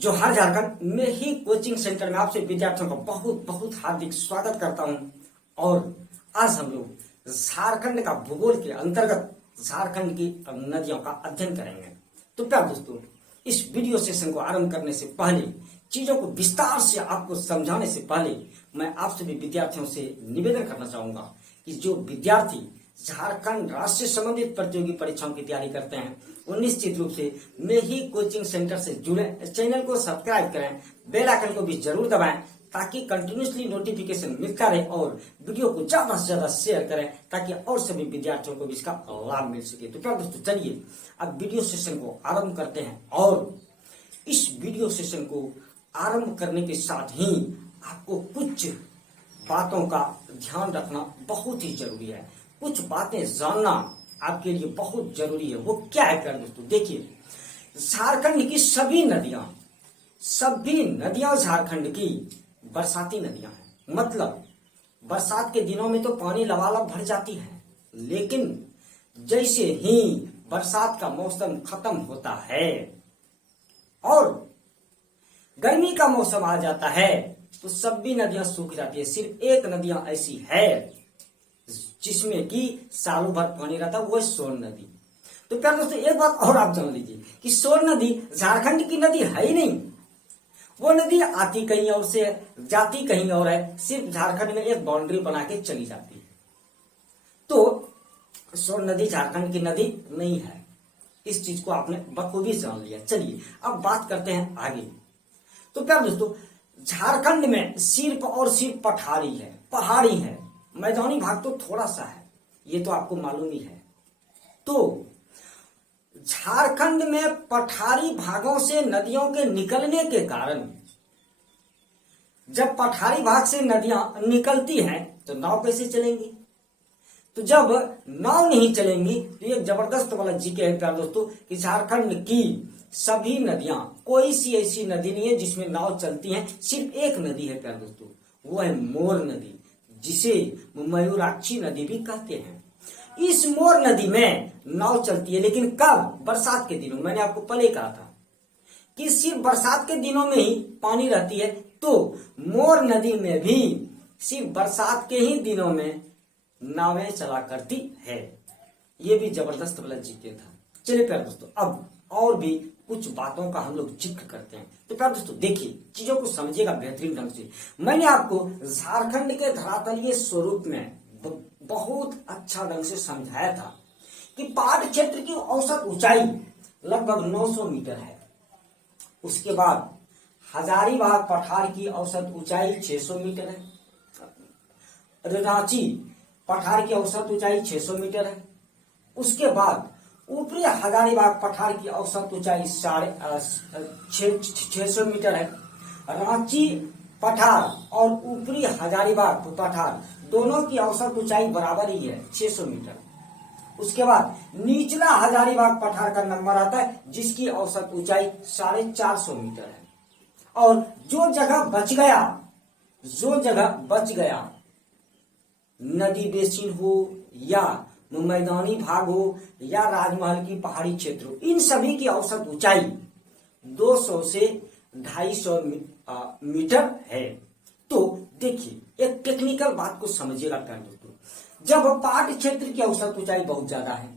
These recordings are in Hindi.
जोहार झारखंड में ही कोचिंग सेंटर में आपसे विद्यार्थियों का बहुत बहुत हार्दिक स्वागत करता हूं। और आज हम लोग झारखंड का भूगोल के अंतर्गत झारखंड की नदियों का अध्ययन करेंगे। तो प्यारे दोस्तों, इस वीडियो सेशन को आरंभ करने से पहले, चीजों को विस्तार से आपको समझाने से पहले मैं आप सभी विद्यार्थियों से निवेदन करना चाहूंगा कि जो विद्यार्थी झारखंड राज्य से संबंधित प्रतियोगी परीक्षाओं की तैयारी करते हैं वो निश्चित रूप से मैं ही कोचिंग सेंटर से जुड़े। चैनल को सब्सक्राइब करें, बेल आइकन को भी जरूर दबाएं ताकि कंटिन्यूसली नोटिफिकेशन मिलता रहे, और वीडियो को ज्यादा से ज्यादा शेयर करें ताकि और सभी विद्यार्थियों को भी इसका लाभ मिल सके। तो प्यारे दोस्तों, चलिए अब वीडियो सेशन को आरंभ करते हैं। और इस वीडियो सेशन को आरंभ करने के साथ ही आपको कुछ बातों का ध्यान रखना बहुत ही जरूरी है। कुछ बातें जानना आपके लिए बहुत जरूरी है। वो क्या है प्यारे दोस्तों? देखिए, झारखंड की सभी नदियां झारखंड की बरसाती नदियां हैं। मतलब बरसात के दिनों में तो पानी लबालब भर जाती है, लेकिन जैसे ही बरसात का मौसम खत्म होता है और गर्मी का मौसम आ जाता है तो सभी नदियां सूख जाती है। सिर्फ एक नदियां ऐसी है जिसमें कि सालों भर पानी रहता है, वो है सोन नदी। तो प्यारे दोस्तों, एक बात और आप जान लीजिए कि सोन नदी झारखंड की नदी है ही नहीं। वो नदी आती कहीं और से, जाती कहीं और है, सिर्फ झारखंड में एक बाउंड्री बना के चली जाती है। तो सोन नदी झारखंड की नदी नहीं है। इस चीज को आपने बखूबी जान लिया। चलिए अब बात करते हैं आगे। तो प्यारे दोस्तों, झारखंड में सिर्फ और सिर्फ पठारी है, पहाड़ी है, मैदानी भाग तो थोड़ा सा है, ये तो आपको मालूम ही है। तो झारखंड में पठारी भागों से नदियों के निकलने के कारण, जब पठारी भाग से नदियां निकलती हैं तो नाव कैसे चलेंगी? तो जब नाव नहीं चलेंगी तो एक जबरदस्त वाला जीके है प्यारे दोस्तों कि झारखंड की सभी नदियां, कोई सी ऐसी नदी नहीं है जिसमें नाव चलती है। सिर्फ एक नदी है प्यारे दोस्तों, वो है मोर नदी, जिसे मयूराक्षी नदी भी कहते हैं। इस मोर नदी में नाव चलती है, लेकिन कब? बरसात के दिनों। मैंने आपको पहले कहा था कि सिर्फ बरसात के दिनों में ही पानी रहती है, तो मोर नदी में भी सिर्फ बरसात के ही दिनों में नावें चला करती है। ये भी जबरदस्त वाला जीके था। चलिए प्यारे दोस्तों, अब और भी कुछ बातों का हम लोग जिक्र करते हैं। तो प्यारे दोस्तों देखिए, चीजों को समझिएगा बेहतरीन ढंग से। मैंने आपको झारखंड के धरातलीय स्वरूप में बहुत अच्छा ढंग से समझाया था कि पहाड़ क्षेत्र की औसत ऊंचाई लगभग 900 मीटर है। उसके बाद हजारीबाग पठार की औसत ऊंचाई 600 मीटर है। रांची पठार की औसत ऊंचाई 600 मीटर है। उसके बाद ऊपरी हजारीबाग पठार की औसत ऊंचाई 600 मीटर है। रांची पठार और ऊपरी हजारीबाग पठार दोनों की औसत ऊंचाई बराबर ही है, 600 मीटर। उसके बाद निचला हजारीबाग पठार का नंबर आता है जिसकी औसत ऊंचाई 450 मीटर है। और जो जगह बच गया नदी बेसिन हो या मैदानी भाग हो या राजमहल की पहाड़ी क्षेत्र हो, इन सभी की औसत ऊंचाई 200 से 250 मीटर है। तो देखिए, एक टेक्निकल बात को समझिएगा प्यारे दोस्तों। जब पहाड़ी क्षेत्र की औसत ऊंचाई बहुत ज्यादा है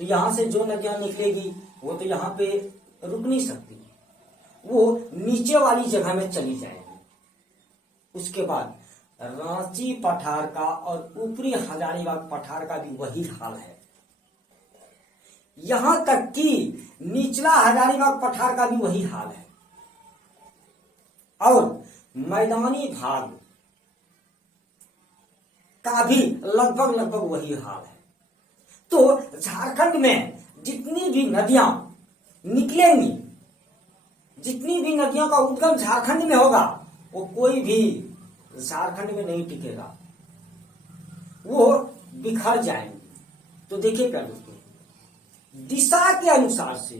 तो यहां से जो नदियां निकलेगी वो तो यहाँ पे रुक नहीं सकती, वो नीचे वाली जगह में चली जाएगी। उसके बाद रांची पठार का और ऊपरी हजारीबाग पठार का भी वही हाल है। यहां तक कि निचला हजारीबाग पठार का भी वही हाल है और मैदानी भाग का भी लगभग वही हाल है। तो झारखंड में जितनी भी नदियां निकलेंगी, जितनी भी नदियों का उद्गम झारखंड में होगा, वो कोई भी झारखंड में नहीं टिकेगा, वो बिखर जाएंगे। तो देखिए प्यारे दोस्तों, दिशा के अनुसार से,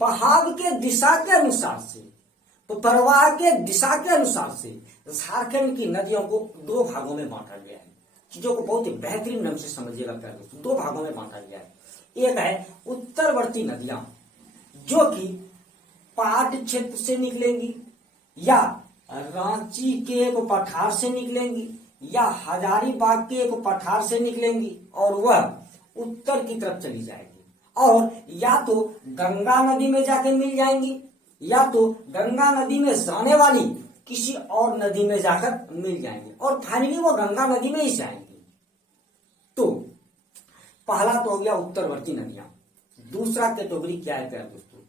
बहाव के दिशा के अनुसार से, तो प्रवाह के दिशा के अनुसार से झारखंड की नदियों को दो भागों में बांटा गया है। चीजों को बहुत ही बेहतरीन ढंग से समझिएगा प्यारे दोस्तों। दो भागों में बांटा गया है। एक है उत्तरवर्ती नदियां, जो कि पाट क्षेत्र से निकलेंगी, या रांची के एक पठार से निकलेंगी, या हजारीबाग के एक पठार से निकलेंगी और वह उत्तर की तरफ चली जाएगी, और या तो गंगा नदी में जाके मिल जाएंगी, या तो गंगा नदी में जाने वाली किसी और नदी में जाकर मिल जाएंगे, और फाइनली वो गंगा नदी में ही जाएंगी। तो पहला तो हो गया उत्तरवर्ती नदियां। दूसरा कैटेगरी क्या है प्यारे दोस्तों?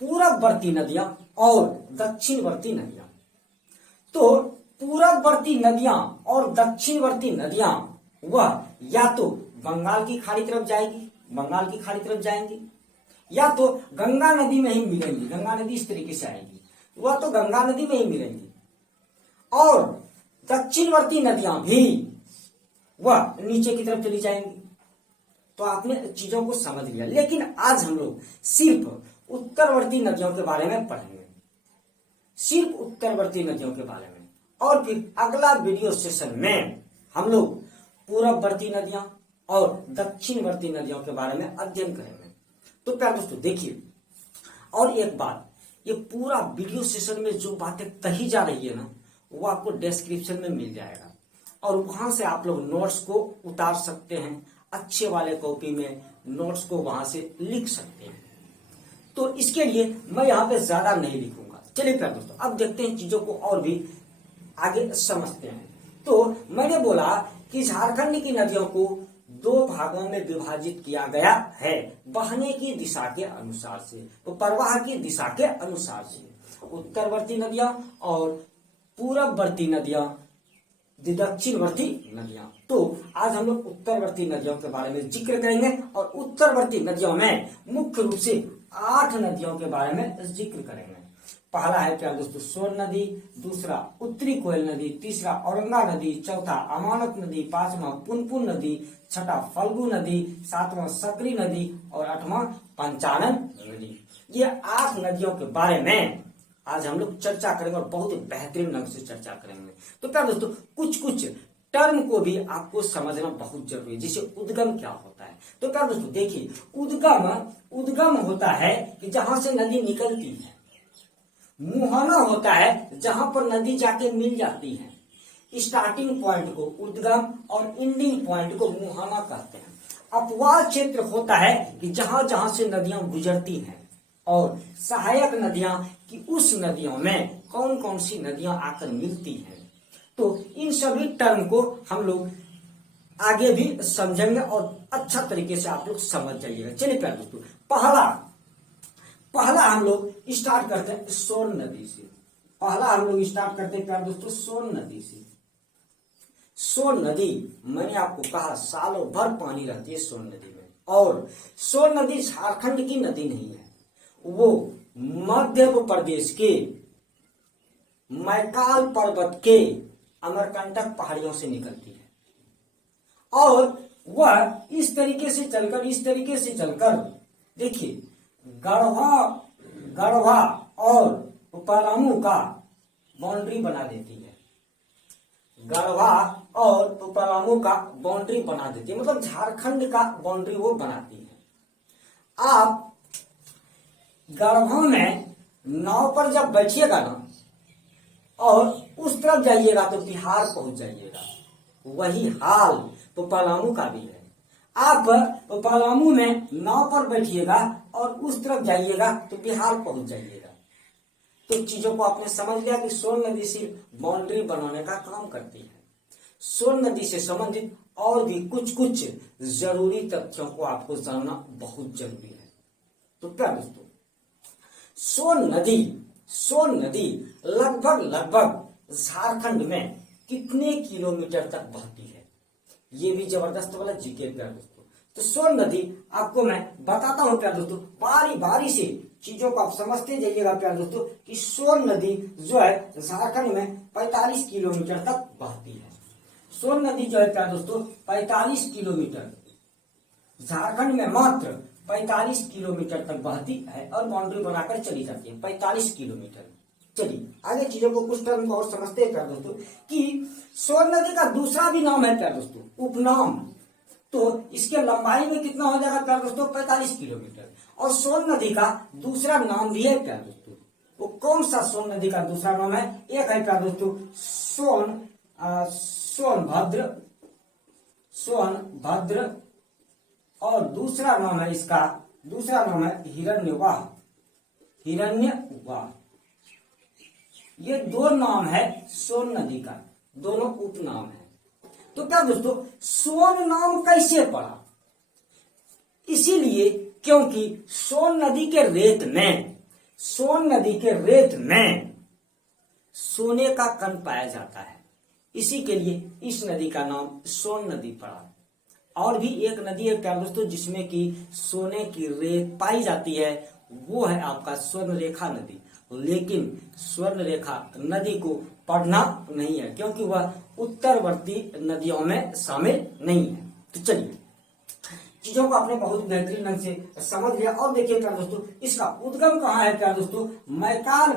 पूरबवर्ती नदियां और दक्षिणवर्ती नदियां। तो पूरबवर्ती नदियां और दक्षिणवर्ती नदियां वह या तो बंगाल की खाड़ी तरफ जाएगी, बंगाल की खाड़ी तरफ जाएंगी, या तो गंगा नदी में ही मिलेंगी। गंगा नदी इस तरीके से आएगी, वह तो गंगा नदी में ही मिलेंगी। और दक्षिणवर्ती नदियां भी वह नीचे की तरफ चली जाएंगी। तो आपने चीजों को समझ लिया, लेकिन आज हम लोग सिर्फ उत्तरवर्ती नदियों के बारे में पढ़ेंगे, सिर्फ उत्तरवर्ती नदियों के बारे में। और फिर अगला वीडियो सेशन में हम लोग पूरबवर्ती नदियां और दक्षिणवर्ती नदियों के बारे में अध्ययन करेंगे। तो प्यारे दोस्तों देखिए, और एक बात, ये पूरा वीडियो सेशन में जो बातें कही जा रही है ना, वो आपको डिस्क्रिप्शन में मिल जाएगा, और वहां से आप लोग नोट्स को उतार सकते हैं। अच्छे वाले कॉपी में नोट्स को वहां से लिख सकते हैं। तो इसके लिए मैं यहाँ पे ज्यादा नहीं लिखूंगा। चलिए प्यारे दोस्तों, अब देखते हैं चीजों को और भी आगे समझते हैं। तो मैंने बोला कि झारखंड की नदियों को दो भागों में विभाजित किया गया है, बहने की दिशा के अनुसार से, तो प्रवाह की दिशा के अनुसार से। उत्तरवर्ती नदियां और पूरबवर्ती नदियां, दक्षिणवर्ती नदियां। तो आज हम लोग उत्तरवर्ती नदियों के बारे में जिक्र करेंगे, और उत्तरवर्ती नदियों में मुख्य रूप से 8 नदियों के बारे में जिक्र करेंगे। पहला है प्यारे दोस्तों सोन नदी, दूसरा उत्तरी कोयल नदी, तीसरा औरंगा नदी, चौथा अमानत नदी, पांचवा पुनपुन नदी, छठा फल्गु नदी, सातवां सकरी नदी और आठवां पंचानन नदी। ये 8 नदियों के बारे में आज हम लोग चर्चा करेंगे, और बहुत ही बेहतरीन ढंग से चर्चा करेंगे। तो प्यारे दोस्तों कुछ टर्म को भी आपको समझना बहुत जरूरी है, जैसे उद्गम क्या होता है। तो प्यारे दोस्तों देखिए, उद्गम होता है कि जहां से नदी निकलती है। मुहाना होता है जहां पर नदी जाके मिल जाती है। स्टार्टिंग पॉइंट को उद्गम और एंडिंग पॉइंट को मुहाना कहते हैं। अपवाद क्षेत्र होता है कि जहां जहां से नदियां गुजरती हैं, और सहायक नदियां कि उस नदियों में कौन कौन सी नदियां आकर मिलती हैं। तो इन सभी टर्म को हम लोग आगे भी समझेंगे, और अच्छा तरीके से आप लोग समझ जाइएगा। चलिए प्यारे दोस्तों, पहला हम लोग स्टार्ट करते हैं सोन नदी से। पहला हम लोग स्टार्ट करते हैं प्यारे दोस्तों सोन नदी से। सोन नदी, मैंने आपको कहा सालों भर पानी रहती है सोन नदी में, और सोन नदी झारखंड की नदी नहीं है, वो मध्य प्रदेश के मैकाल पर्वत के अमरकंटक पहाड़ियों से निकलती है, और वह इस तरीके से चलकर देखिए गढ़वा और पलामू का बाउंड्री बना देती है। गढ़वा और पलामू का बाउंड्री बना देती है, मतलब झारखंड का बाउंड्री वो बनाती है। आप गढ़वा में नाव पर जब बैठिएगा ना, और उस तरफ जाइएगा तो बिहार पहुंच जाइएगा। वही हाल तो पलामू का भी है। आप पलामू में नाव पर बैठिएगा और उस तरफ जाइएगा तो बिहार पहुंच जाइएगा। तो चीजों को आपने समझ लिया कि सोन नदी सिर्फ बाउंड्री बनाने का काम करती है। सोन नदी से संबंधित और भी कुछ जरूरी तथ्यों को आपको जानना बहुत जरूरी है। तो क्या दोस्तों, सोन नदी लगभग झारखंड में कितने किलोमीटर तक बहती है, ये भी जबरदस्त वाला जीके प्यारे दोस्तों। तो सोन नदी आपको मैं बताता हूं प्यारे दोस्तों, बारी से चीजों को आप समझते जाइएगा प्यारे दोस्तों, कि सोन नदी जो है झारखंड में 45 किलोमीटर तक बहती है। सोन नदी जो है प्यारे दोस्तों 45 किलोमीटर, झारखंड में मात्र 45 किलोमीटर तक बहती है, और बाउंड्री बनाकर चली जाती है 45 किलोमीटर। चलिए आगे चीजों को कुछ टर्म को और समझते हैं प्यारे दोस्तों, कि सोन नदी का दूसरा भी नाम है प्यारे दोस्तों, उपनाम। तो इसके लंबाई में कितना हो जाएगा प्यारे दोस्तों, 45 किलोमीटर। और सोन नदी का दूसरा नाम भी है प्यारे दोस्तों, वो कौन सा सोन नदी का दूसरा नाम है? एक है प्यारे दोस्तों सोनभद्र, और दूसरा नाम है इसका, दूसरा नाम है हिरण्यवाह। ये दो नाम है सोन नदी का, दोनों उपनाम है। तो क्या दोस्तों, सोन नाम कैसे पड़ा? इसीलिए क्योंकि सोन नदी के रेत में सोने का कण पाया जाता है, इसी के लिए इस नदी का नाम सोन नदी पड़ा। और भी एक नदी है प्यारे दोस्तों जिसमें कि सोने की रेत पाई जाती है, वो है आपका स्वर्णरेखा नदी। लेकिन स्वर्णरेखा नदी को पढ़ना नहीं है क्योंकि वह उत्तरवर्ती नदियों में शामिल नहीं है। तो चलिए, चीजों को आपने बहुत बेहतरीन ढंग से समझ लिया। और देखिए प्यारे दोस्तों, इसका उद्गम कहाँ है प्यारे दोस्तों? मैकाल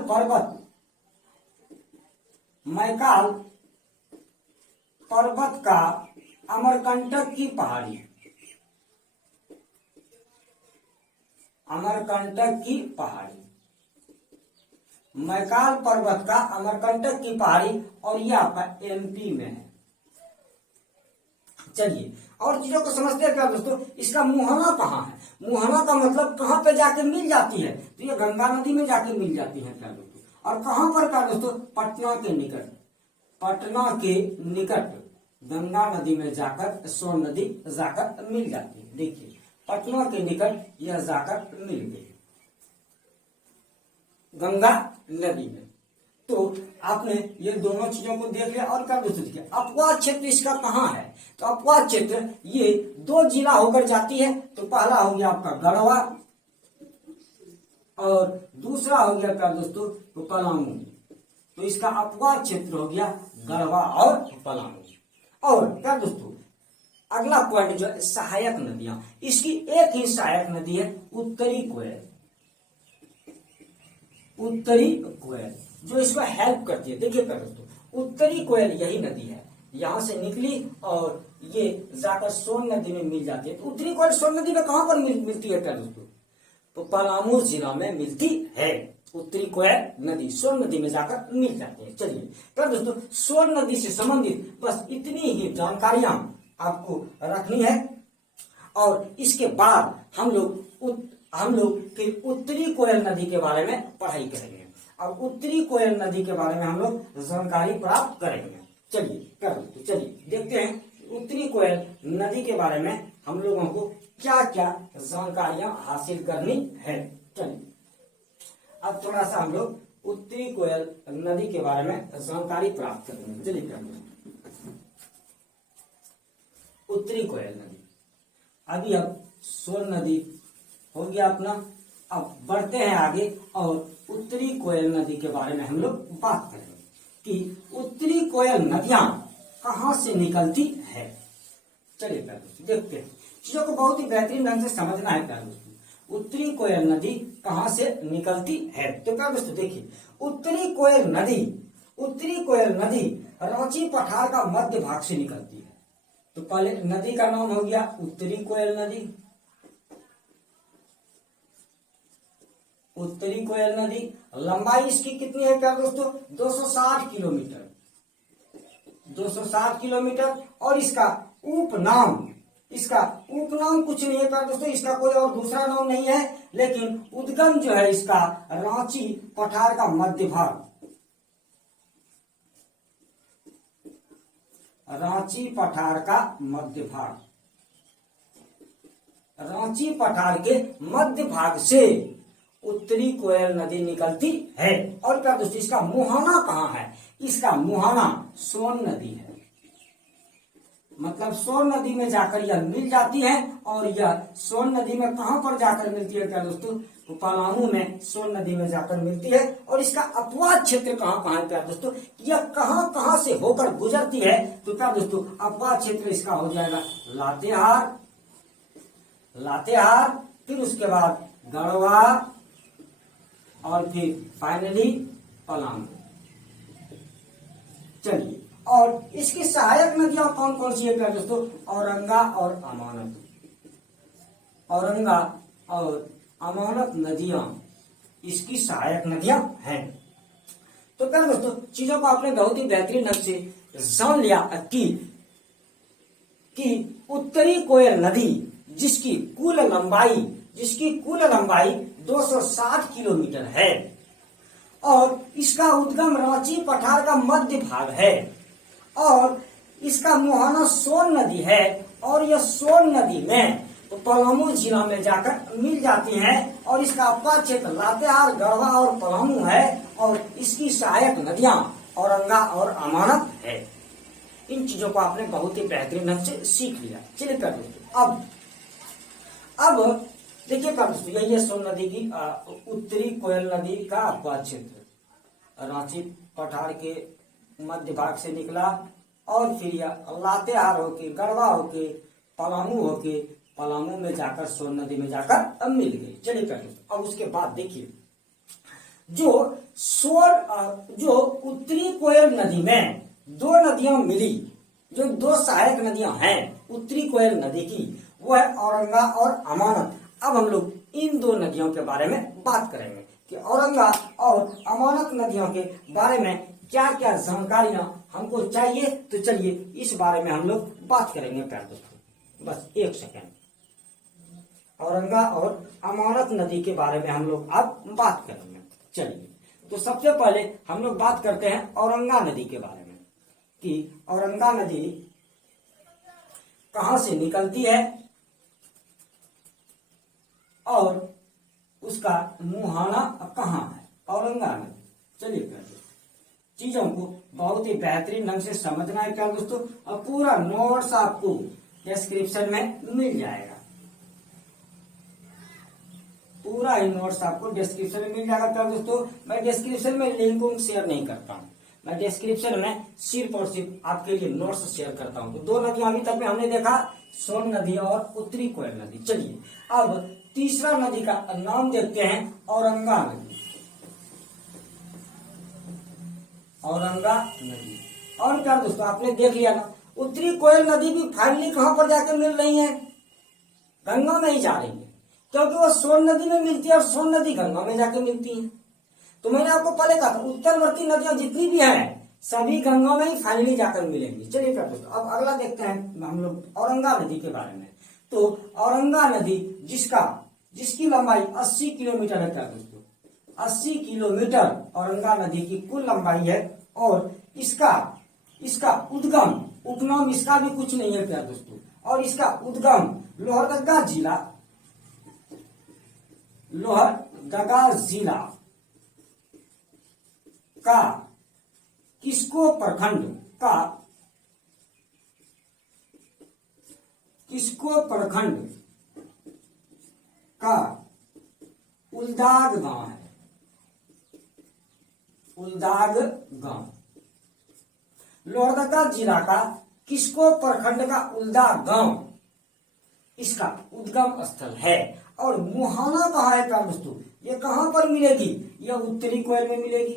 पर्वत का अमरकंटक की पहाड़ी, मैकाल पर्वत का अमरकंटक की पहाड़ी, और यह आपका एमपी में है। चलिए और चीजों को समझते हैं क्या दोस्तों, इसका मुहाना कहाँ है? मुहाना का मतलब कहाँ पे जाके मिल जाती है? तो ये गंगा नदी में जाके मिल जाती है क्या दोस्तों। और कहाँ पर क्या दोस्तों? पटना के निकट गंगा नदी में जाकर सोन नदी जाकर मिल जाती है। देखिए, पटना के निकट यह जाकर मिल गई गंगा नदी में। तो आपने ये दोनों चीजों को देख लिया। और क्या दोस्तों, देखिए अपवाद क्षेत्र इसका कहाँ है? तो अपवाद क्षेत्र ये दो जिला होकर जाती है। तो पहला हो गया आपका गढ़वा और दूसरा हो गया क्या दोस्तों, तो पलामू। तो इसका अपवाद क्षेत्र हो गया गढ़वा और पलामू। और क्या दोस्तों, अगला पॉइंट जो है सहायक नदियां, इसकी एक ही सहायक नदी है उत्तरी कोयल, जो इसको हेल्प करती है। देखिए क्या दोस्तों, उत्तरी कोयल यही नदी है, यहां से निकली और ये जाकर सोन नदी में मिल जाती है। तो उत्तरी कोयल सोन नदी में कहां पर मिलती है क्या दोस्तों? तो पलामू जिला में मिलती है उत्तरी कोयल नदी, सोन नदी में जाकर मिल जाती है। चलिए क्या दोस्तों, सोन नदी से संबंधित बस इतनी ही जानकारियां आपको रखनी है। और इसके बाद हम लोग फिर उत्तरी कोयल नदी के बारे में पढ़ाई करेंगे। अब उत्तरी कोयल नदी के बारे में हम लोग जानकारी प्राप्त करेंगे। चलिए देखते हैं उत्तरी कोयल नदी के बारे में हम लोगों को क्या क्या जानकारियां हासिल करनी है। चलिए अब थोड़ा सा हम लोग उत्तरी कोयल नदी के बारे में जानकारी प्राप्त करेंगे। चलिए उत्तरी कोयल नदी, अभी अब सोन नदी हो गया अपना। अब बढ़ते हैं आगे और उत्तरी कोयल नदी के बारे में हम लोग बात करेंगे कि उत्तरी कोयल नदियां कहां से निकलती है। चलिए देखते हैं, चीजों को बहुत ही बेहतरीन ढंग से समझना है प्यारे दोस्तों। उत्तरी कोयल नदी कहां से निकलती है? तो प्यारे दोस्तों देखिए, उत्तरी कोयल नदी रांची पठार का मध्य भाग से निकलती है। तो पहले नदी का नाम हो गया उत्तरी कोयल नदी। उत्तरी कोयल नदी लंबाई इसकी कितनी है प्यारे दोस्तों? 260 किलोमीटर। और इसका उपनाम कुछ नहीं है प्यारे दोस्तों, इसका कोई और दूसरा नाम नहीं है। लेकिन उद्गम जो है इसका रांची पठार का मध्य भाग, रांची पठार के मध्य भाग से उत्तरी कोयल नदी निकलती है। और क्या दोस्तों, इसका मुहाना कहाँ है? इसका मुहाना सोन नदी है। मतलब सोन नदी में जाकर यह मिल जाती है। और यह सोन नदी में कहां पर जाकर मिलती है क्या दोस्तों? तो पलामू में सोन नदी में जाकर मिलती है। और इसका अपवाद क्षेत्र कहां है क्या दोस्तों? यह कहां से होकर गुजरती है? तो क्या दोस्तों, अपवाद क्षेत्र इसका हो जाएगा लातेहार, फिर उसके बाद गढ़वा और फिर फाइनली पलामू। चलिए और इसकी सहायक नदियां कौन कौन सी है प्यारे दोस्तों? औरंगा और अमानत। औरंगा और अमानत नदियां इसकी सहायक नदियां हैं। तो प्यारे दोस्तों, चीजों को आपने बहुत ही बेहतरीन ढंग से जान लिया कि उत्तरी कोयल नदी जिसकी कुल लंबाई 260 किलोमीटर है और इसका उद्गम रांची पठार का मध्य भाग है और इसका मुहाना सोन नदी है और यह सोन नदी में तो पलामू जिला में जाकर मिल जाती है और इसका अपवाद क्षेत्र लातेहार, गढ़वा और पलामू है और इसकी सहायक नदियां औरंगा और अमानत है। इन चीजों को आपने बहुत ही बेहतरीन ढंग से सीख लिया। चलिए प्यारे दोस्तों, अब देखिए प्यारे दोस्तों, यही है सोन नदी की उत्तरी कोयल नदी का अपवाद क्षेत्र। रांची पठार के मध्य भाग से निकला और फिर यह लातेहार होके, गढ़वा होके, पलामू में जाकर सोन नदी में जाकर अब मिल गई। चलिए प्यारे दोस्तों, अब उसके बाद देखिए जो उत्तरी कोयल नदी में दो नदियां मिली, जो दो सहायक नदियां हैं उत्तरी कोयल नदी की, वो है औरंगा और अमानत। अब हम लोग इन दो नदियों के बारे में बात करेंगे कि औरंगा और अमानत नदियों के बारे में क्या क्या जानकारियां हमको चाहिए। तो चलिए इस बारे में हम लोग बात करेंगे प्यारे दोस्तों, बस एक सेकेंड। औरंगा और अमानत नदी के बारे में हम लोग अब बात करेंगे। चलिए, तो सबसे पहले हम लोग बात करते हैं औरंगा नदी के बारे में कि औरंगा नदी कहां से निकलती है और उसका मुहाना कहां है, औरंगा नदी। चलिए प्यारे, चीजों को बहुत ही बेहतरीन ढंग से समझना है प्यारे दोस्तों, और पूरा नोट्स आपको डिस्क्रिप्शन में मिल जाएगा। पूरा ही नोट्स आपको डिस्क्रिप्शन में मिल जाएगा प्यारे दोस्तों। मैं डिस्क्रिप्शन में लिंक शेयर नहीं करता हूँ, मैं डिस्क्रिप्शन में सिर्फ और सिर्फ आपके लिए नोट्स शेयर करता हूँ। तो दो नदियां अभी तक में हमने देखा, सोन नदी और उत्तरी कोयल नदी। चलिए अब तीसरा नदी का नाम देखते हैं, औरंगा नदी। औरंगा नदी। और क्या दोस्तों, आपने देख लिया ना, उत्तरी कोयल नदी भी फाइनली कहां पर जाकर मिल रही है? गंगा में ही जा रही है, क्योंकि वो सोन नदी में मिलती है और सोन नदी गंगा में जाकर मिलती है। तो मैंने आपको पहले कहा था उत्तरवर्ती नदियां जितनी भी हैं सभी गंगा में ही फाइनली जाकर मिलेंगी। चलिए प्यारे दोस्तों, अब अगला देखते हैं हम लोग औरंगा नदी के बारे में। तो औरंगा नदी जिसकी लंबाई 80 किलोमीटर है प्यारे दोस्तों, 80 किलोमीटर औरंगा नदी की कुल लंबाई है और इसका उद्गम, उपनाम इसका भी कुछ नहीं है प्यारे दोस्तों, और इसका उद्गम लोहरदगा जिला का किस्को प्रखंड का उल्दाग गांव है। उल्दाग गांव लोहरदगा जिला का किस्को प्रखंड का उल्दाग गांव इसका उद्गम स्थल है। और मुहाना कहाँ है प्यारे दोस्तों? ये कहां पर मिलेगी? यह उत्तरी कोयल में मिलेगी,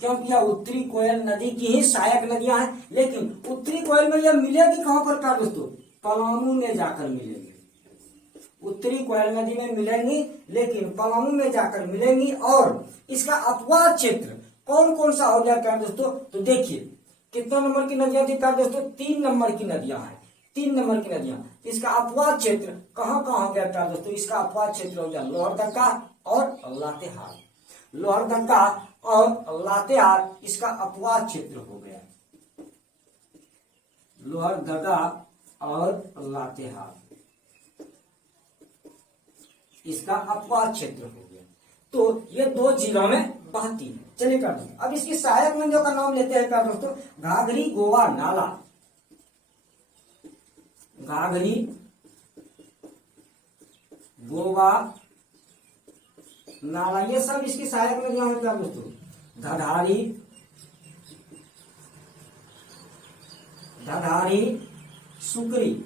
क्योंकि यह उत्तरी कोयल नदी की ही सहायक नदियां हैं। लेकिन उत्तरी कोयल में यह मिलेगी कहां पर प्यारे दोस्तों? पलामू में जाकर मिलेगी। उत्तरी कोयल नदी में मिलेंगी लेकिन पलामू में जाकर मिलेंगी। और इसका अपवाद क्षेत्र कौन कौन सा हो गया प्यारे दोस्तों? तो देखिए कितना नंबर की नदियां थी प्यारे दोस्तों? 3 नंबर की नदियां हैं, 3 नंबर की नदियां। इसका अपवाद क्षेत्र कहां कहां हो गया प्यारे दोस्तों? इसका अपवाद क्षेत्र हो गया लोहरदगा और लातेहार। लोहरदगा और लातेहार इसका अपवाद क्षेत्र हो गया। लोहरदगा और लातेहार इसका अपवाद क्षेत्र हो गया। तो ये दो जिलों में बहती है। चलिए प्यारे दोस्तों, अब इसकी सहायक नदियों का नाम लेते हैं प्यारे दोस्तों। घाघरी, गोवा, नाला। घाघरी, गोवा, नाला, ये सब इसकी सहायक नदियां हैं प्यारे दोस्तों। धधारी, सुकरी,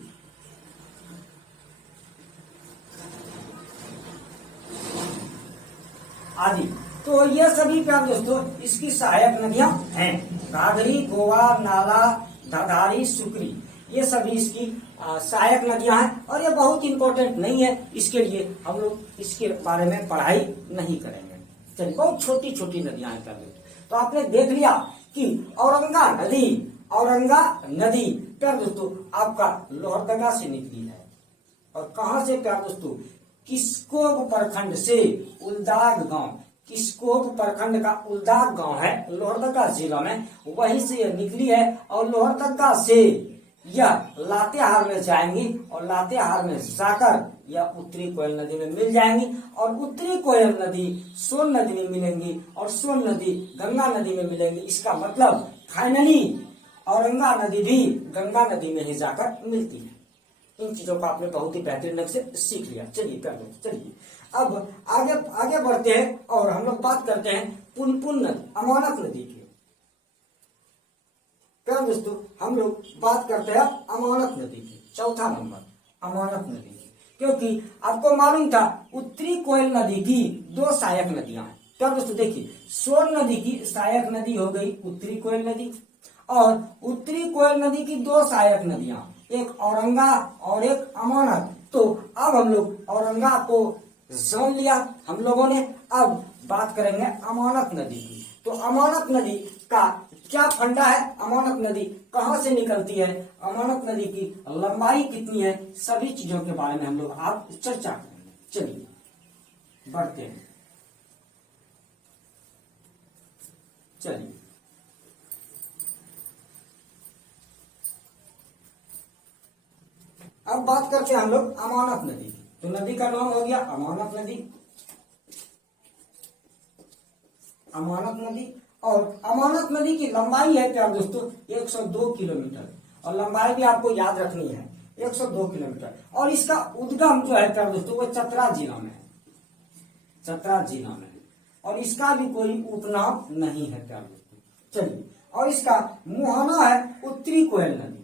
आदि तो ये सभी प्यार दोस्तों इसकी सहायक नदियां हैं। घाघरी, गोवा, नाला, धधारी, सुकरी, ये सभी इसकी सहायक नदियां हैं और ये बहुत इंपॉर्टेंट नहीं है, इसके लिए हम लोग इसके बारे में पढ़ाई नहीं करेंगे। चलिए, बहुत छोटी छोटी नदियां हैं प्यार दोस्तों। तो आपने देख लिया कि औरंगा नदी प्यार दोस्तों आपका लोहरदगा से निकली है और कहां से प्यार दोस्तों, किस्कोप प्रखंड से उलदाग गांव, किस्कोप प्रखंड का उलदाग गांव है लोहरदगा जिला में, वहीं से यह निकली है और लोहरदगा से यह लातेहार में जाएंगी और लातेहार में जाकर यह उत्तरी कोयल नदी में मिल जाएंगी और उत्तरी कोयल नदी सोन नदी में मिलेंगी और सोन नदी गंगा नदी में मिलेंगी। इसका मतलब फाइनली औरंगा नदी भी गंगा नदी में ही जाकर मिलती है। इन चीजों को आपने बहुत ही बेहतरीन ढंग से सीख लिया। चलिए कर लो, चलिए अब आगे बढ़ते हैं और हम लोग बात करते हैं पुनपुन नदी, अमानक नदी की। क्या दोस्तों, हम लोग बात करते हैं अमानक नदी की, चौथा नंबर अमानक नदी की, क्योंकि आपको मालूम था उत्तरी कोयल नदी की दो सहायक नदियां हैं। क्या दोस्तों देखिए, सोन नदी की सहायक नदी हो गई उत्तरी कोयल नदी और उत्तरी कोयल नदी की दो सहायक नदियां, एक औरंगा और एक अमानक। तो अब हम लोग औरंगा को जान लिया हम लोगों ने, अब बात करेंगे अमानक नदी की। तो अमानक नदी का क्या फंडा है, अमानक नदी कहां से निकलती है, अमानक नदी की लंबाई कितनी है, सभी चीजों के बारे में हम लोग आप चर्चा करेंगे। चलिए बढ़ते हैं। चलिए अब बात करते हैं हम लोग अमानक नदी की। तो नदी का नाम हो गया अमानक नदी, अमानक नदी। और अमानक नदी की लंबाई है क्या दोस्तों 102 किलोमीटर और लंबाई भी आपको याद रखनी है 102 किलोमीटर। और इसका उद्गम जो है क्या दोस्तों वो चतरा जिला में है, चतरा जिला में, और इसका भी कोई उपनाम नहीं है क्या दोस्तों। चलिए, और इसका मुहाना है उत्तरी कोयल नदी,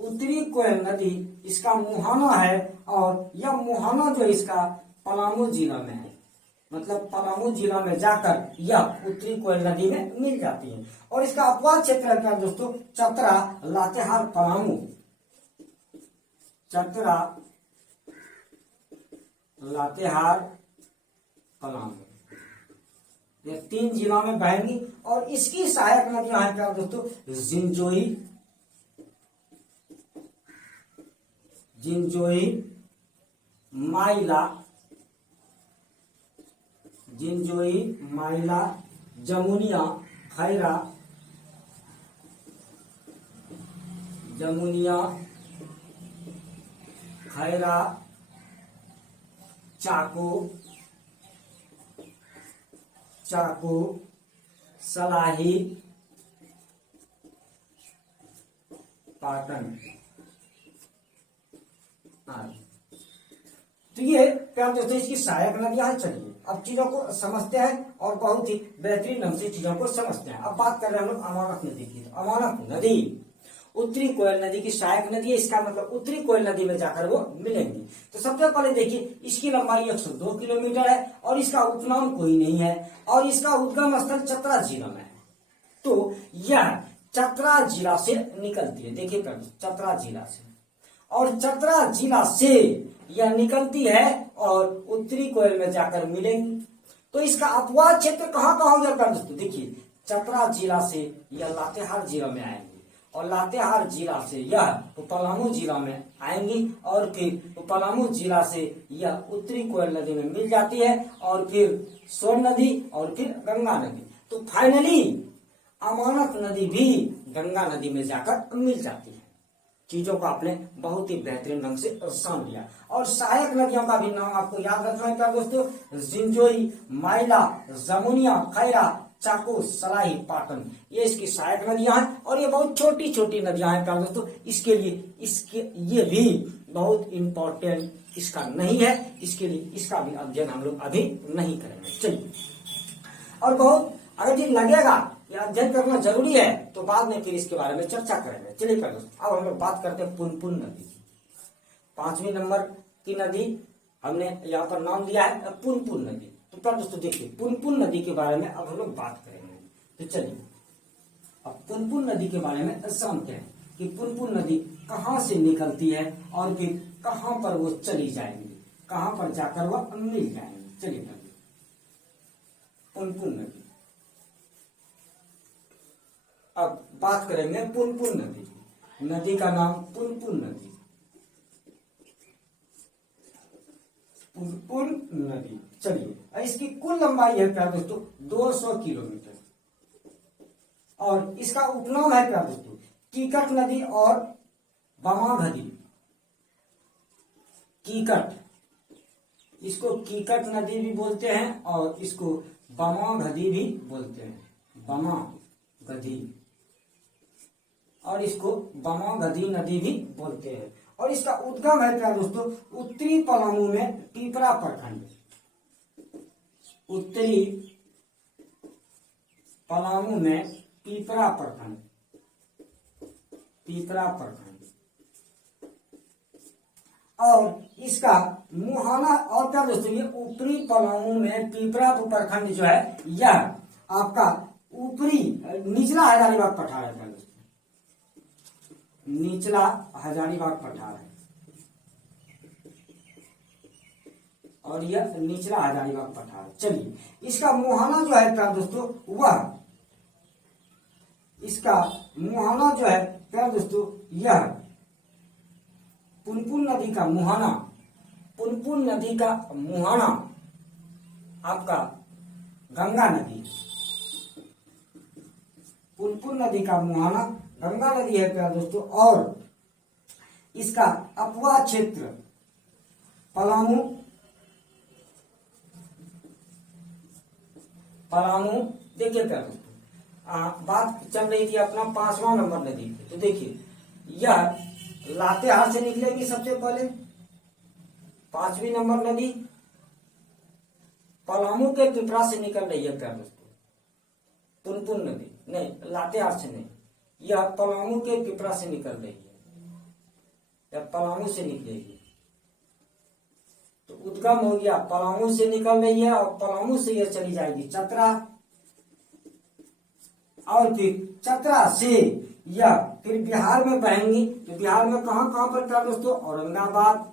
उत्तरी कोयल नदी इसका मुहाना है और यह मुहाना जो इसका पलामू जिला में है, मतलब पलामू जिला में जाकर यह उत्तरी कोयल नदी में मिल जाती है। और इसका अपवाद क्षेत्र है क्या दोस्तों चतरा, लातेहार, पलामू, चतरा, लातेहार, पलामू, ये 3 जिला में बहेंगी। और इसकी सहायक नदियां हैं क्या दोस्तों जिंजोई, जिंजोई, माइला, जिंजोई, माइला, जमुनिया, खैरा, जमुनिया, खैरा, चाको, चाको, सलाही, पाटन। तो ये क्या दोस्तों इसकी सहायक नदियां हैं। चलिए अब चीजों को समझते हैं और बहुत ही बेहतरीन ढंग से चीजों को समझते हैं। अब बात कर रहे हैं हम लोग अमानक नदी की। तो अमानक नदी उत्तरी कोयल नदी की सहायक नदी है, इसका मतलब उत्तरी कोयल नदी में जाकर वो मिलेंगी। तो सबसे पहले देखिए इसकी लंबाई 102 किलोमीटर है और इसका उपनाम कोई नहीं है और इसका उद्गम स्थल चतरा जिला में है। तो यह चतरा जिला से निकलती है, देखिए चतरा जिला से, और चतरा जिला से यह निकलती है और उत्तरी कोयल में जाकर मिलेंगी। तो इसका अपवाद क्षेत्र कहाँ कहाँ हो जाता है दोस्तों देखिए, चतरा जिला से यह लातेहार जिला में आएंगे और लातेहार जिला से यह पलामू जिला में आएंगी और फिर पलामू जिला से यह उत्तरी कोयल नदी में मिल जाती है और फिर सोन नदी और फिर गंगा नदी। तो फाइनली अमानक नदी भी गंगा नदी में जाकर मिल जाती है। चीजों को आपने बहुत ही बेहतरीन ढंग से समझ लिया। और सहायक नदियों का भी नाम आपको याद रखना है क्या दोस्तों जिंजोई, माइला, जमुनिया, खैरा, चाको, सलाही, पाटन, ये इसकी सहायक नदियां हैं और ये बहुत छोटी छोटी नदियां हैं क्या दोस्तों। इसके लिए ये भी बहुत इंपॉर्टेंट इसका नहीं है, इसके लिए इसका भी अध्ययन हम लोग अभी नहीं करेंगे। चलिए, और बहुत अगर ये लगेगा ये अध्ययन करना जरूरी है तो बाद में फिर इसके बारे में चर्चा करेंगे। चलिए दोस्तों अब हम लोग बात करते हैं पुनपुन नदी की। 5वीं नंबर की नदी हमने यहाँ पर नाम दिया है पुनपुन नदी। तो प्यारे दोस्तों देखिए, पुनपुन नदी के बारे में अब हम लोग बात करेंगे। तो चलिए अब पुनपुन नदी के बारे में समझते हैं कि पुनपुन नदी कहाँ से निकलती है और फिर कहाँ पर वो चली जाएंगी, कहाँ पर जाकर वह मिल जाएंगी। चलिए पुनपुन नदी, अब बात करेंगे पुनपुन नदी। नदी का नाम पुनपुन नदी, पुनपुन नदी। चलिए इसकी कुल लंबाई है प्यारे दोस्तों 200 किलोमीटर और इसका उपनाम है प्यारे दोस्तों कीकट नदी और बमाघदी। कीकट, इसको कीकट नदी भी बोलते हैं और इसको बमाघदी भी बोलते हैं, बमाघदी, और इसको बमाघदी नदी भी बोलते हैं। और इसका उद्गम है प्यारे दोस्तों उत्तरी पलामू में पीपरा प्रखंड, उत्तरी पलामू में पीपरा प्रखंड, पीपरा प्रखंड। और इसका मुहाना, और क्या दोस्तों ये ऊपरी पलामू में पीपरा प्रखंड जो है यह आपका ऊपरी निचला हजारीबाग पठार है दोस्तों, निचला हजारीबाग पठार है और यह निचला हजारीबाग पठार। चलिए इसका मुहाना जो है प्यारे दोस्तों वह, इसका मुहाना जो है प्यारे दोस्तों यह पुनपुन नदी का मुहाना, पुनपुन नदी का मुहाना आपका गंगा नदी, पुनपुन नदी का मुहाना गंगा नदी है प्यारे दोस्तों। और इसका अपवा क्षेत्र पलामू, पलामू देखिए प्यारे दोस्तों बात चल रही थी अपना 5वां नंबर नदी पे। तो देखिए यह लातेहार से निकलेगी सबसे पहले 5वीं नंबर नदी, पलामू के पिपरा से निकल रही है प्यारे दोस्तों पुनपुन नदी, नहीं लातेहार से नहीं, यह पलामू के पिपरा से निकल रही है, यह पलामू से निकलेगी। तो उद्गम हो गया पलामू से निकल रही है और पलामू से यह चली जाएगी चतरा, और फिर चतरा से यह फिर बिहार में बहेंगी। तो बिहार में कहां कहां पर प्यारे दोस्तों औरंगाबाद,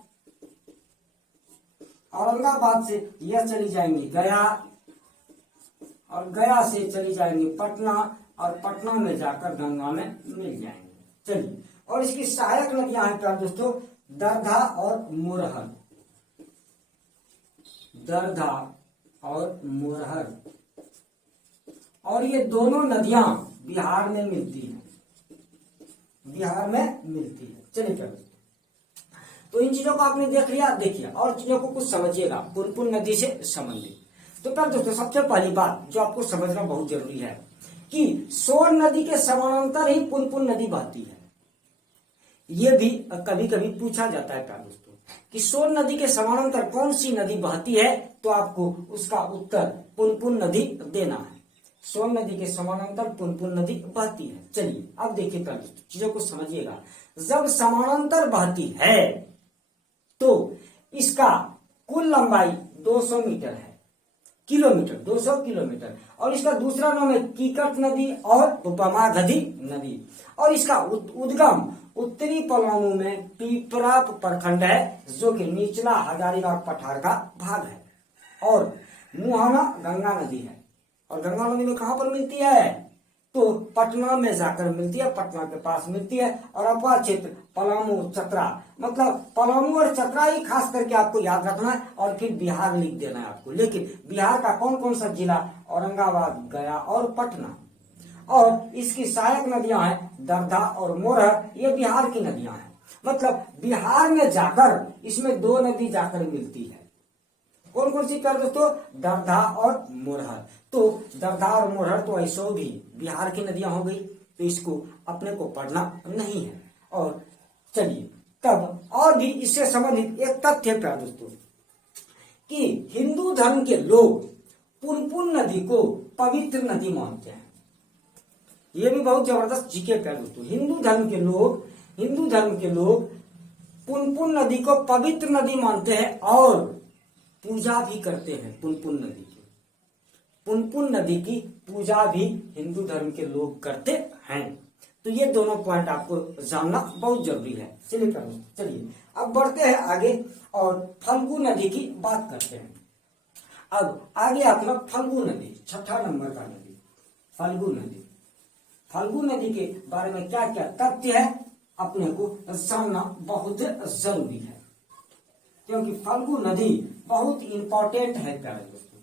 औरंगाबाद से यह चली जाएंगी गया, और गया से चली जाएंगी पटना, और पटना में जाकर गंगा में मिल जाएंगे। चलिए और इसकी सहायक नदियां हैं प्यारे दोस्तों दरधा और मोरहर, दरधा और मोरहर, और ये दोनों नदियां बिहार में मिलती हैं, बिहार में मिलती है। चलिए प्यारे दोस्तों तो इन चीजों को आपने देख लिया, देखिए और चीजों को कुछ समझिएगा पुनपुन नदी से संबंधित। तो प्यारे दोस्तों सबसे पहली बात जो आपको समझना बहुत जरूरी है कि सोन नदी के समानांतर ही पुनपुन नदी बहती है। ये भी कभी कभी पूछा जाता है प्यारे दोस्तों कि सोन नदी के समानांतर कौन सी नदी बहती है, तो आपको उसका उत्तर पुनपुन नदी देना है। सोन नदी के समानांतर पुनपुन नदी बहती है। चलिए अब देखिए प्यारे दोस्तों चीजों को समझिएगा, जब समानांतर बहती है तो इसका कुल लंबाई 200 मीटर है, किलोमीटर 200 किलोमीटर, और इसका दूसरा नाम है कीकट नदी और बमाघदी नदी, और इसका उद्गम उत्तरी पलामू में पीपरा प्रखंड है जो कि निचला हजारीबाग पठार का भाग है, और मुहाना गंगा नदी है। और गंगा नदी में कहां पर मिलती है, तो पटना में जाकर मिलती है, पटना के पास मिलती है। और अपवा क्षेत्र पलामू चतरा, मतलब पलामू और चतरा ही खास करके आपको याद रखना है, और फिर बिहार लिख देना है आपको। लेकिन बिहार का कौन कौन सा जिला, औरंगाबाद, गया और पटना। और इसकी सहायक नदियां हैं दरधा और मोरहर, ये बिहार की नदियां हैं। मतलब बिहार में जाकर इसमें 2 नदी जाकर मिलती है, कौन कौन सी कर दोस्तों, दरधा और मोरहर। तो दरधा और मोरहर तो ऐसो भी बिहार की नदियां हो गई, तो इसको अपने को पढ़ना नहीं है। और चलिए तब और भी इससे संबंधित एक तथ्य है प्यारे दोस्तों कि हिंदू धर्म के लोग पुनपुन नदी को पवित्र नदी मानते हैं। ये भी बहुत जबरदस्त जीके प्यारे दोस्तों, हिंदू धर्म के लोग पुनपुन नदी को पवित्र नदी मानते हैं, और पूजा भी करते हैं पुनपुन नदी की। पुनपुन नदी की पूजा भी हिंदू धर्म के लोग करते हैं। तो ये दोनों पॉइंट आपको जानना बहुत जरूरी है। चलिए अब बढ़ते हैं आगे और फल्गु नदी की बात करते हैं। अब आगे अपना फल्गु नदी, छठा नंबर का नदी फल्गु नदी। फल्गु नदी के बारे में क्या क्या तथ्य है अपने को जानना बहुत जरूरी है, क्योंकि फल्गु नदी बहुत इंपॉर्टेंट है प्यारे दोस्तों